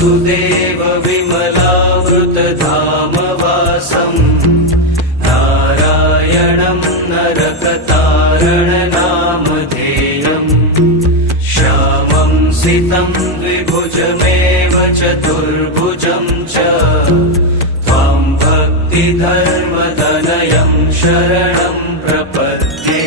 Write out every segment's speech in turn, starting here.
वासुदेव विमलामृतधामवासं नारायणं नरकतारणनामधेयं श्यामं सितं द्विभुजमेव चतुर्भुजं च त्वां भक्तिधर्मतनयं शरणं प्रपद्ये।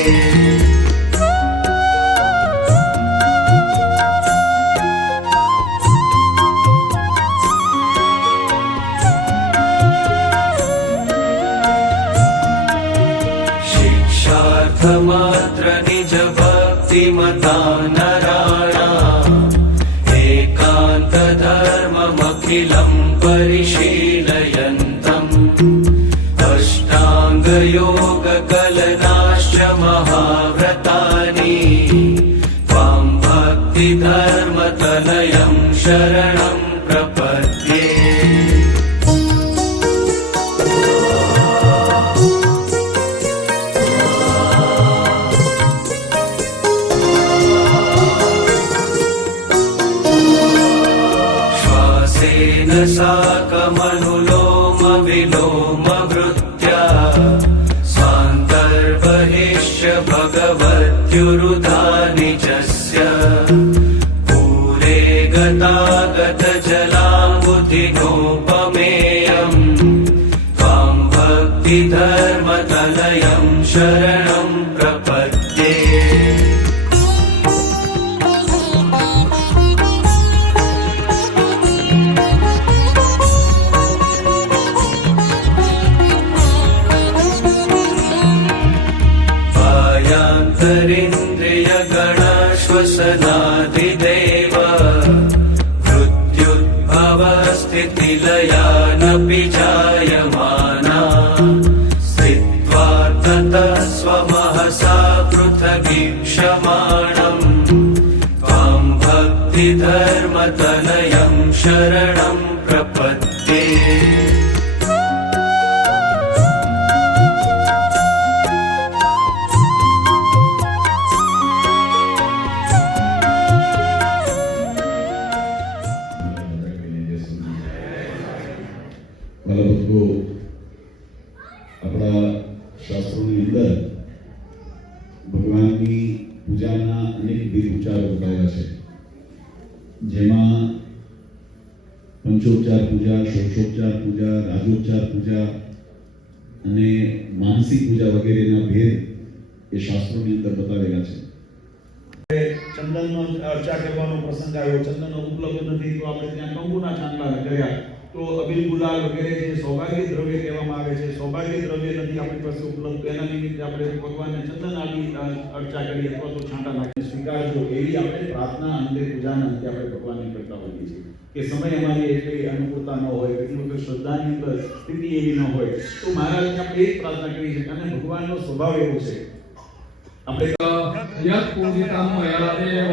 शिक्षार्थमात्र निज भक्तिमता नराणा एकान्तधर्ममखिलं परिशीलयन्तम् अष्टाङ्गयोगकलनाश्च महाव्रतानि त्वां भक्तिधर्मतनयं शरणं प्रपद्ये। श्वासेन साकमनुलोमविलोमवृत्त्या स्वान्तर्बहिश्च भगवत्युरुधानिजस्य पूरे गतागतजलाम्बुधिनोपमेयं त्वां भक्तिधर्मतनयं शरणं प्रपद्ये। न्तरिन्द्रियगणश्वसनादिदेव मृत्युद्भवस्थितिलयानपि जायमाना स्थित्वा ततः स्वमहसा पृथगीक्षमाणम् त्वां भक्तिधर्मतनयं शरणं प्रपद्ये। ભક્તો આપણા શાસ્ત્રોની અંદર ભગવાનની પૂજાના અનેક વિધિ ઉપચારો બતાવ્યા છે, જેમાં પંચોપચાર પૂજા, ષોડશોપચાર પૂજા, રાજોપચાર પૂજા અને માનસિક પૂજા વગેરેના ભેદ એ શાસ્ત્રોની અંદર બતાવેલા છે। ચંદનનો અર્ચા કરવાનો પ્રસંગ આવ્યો, ચંદન ઉપલબ્ધ નથી તો આપણે ત્યાં કંકુના ચાંદલા કર્યા, તો અબીલ ગુલાલ વગેરે જે સૌભાગ્ય દ્રવ્ય કહેવામાં આવે છે, સૌભાગ્ય દ્રવ્ય નથી આપણી પાસે ઉપલબ્ધ, એના નિમિત્તે આપણે ભગવાનને ચંદન આદિ અર્ચા કરી અથવા તો છાંટા નાખી સ્વીકારજો, એવી આપણે પ્રાર્થના અંતે પૂજાના અંતે આપણે ભગવાનને કરતા હોઈએ છીએ। કે સમય અમારી એટલી અનુકૂળતા ન હોય, કેટલી વખત શ્રદ્ધાની અંદર સ્થિતિ એવી ન હોય, તો મહારાજને આપણે એક પ્રાર્થના કરી છે, અને ભગવાનનો સ્વભાવ એવો છે, આપણે यत् पूजितं मया देव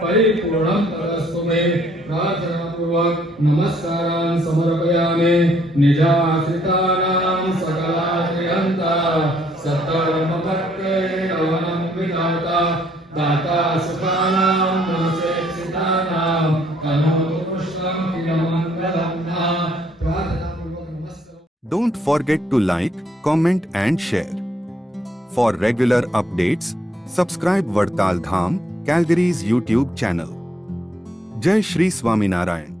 परिपूर्णं तदस्तु मे प्रार्थनापूर्वक नमस्कारान् समर्पयामि। निजाश्रितानां सकलाश्रियन्ता सत्तर्मभक्ते रवणं विधाता दाता सुखानां मनसेक्षितानां कनोतु पुष्पं किलमङ्गलं नः। प्रार्थनापूर्वक नमस्कार। Don't forget to like, comment and share. For regular updates, subscribe Vartal Dham, Calgary's YouTube channel. Jai Shri Swaminarayan.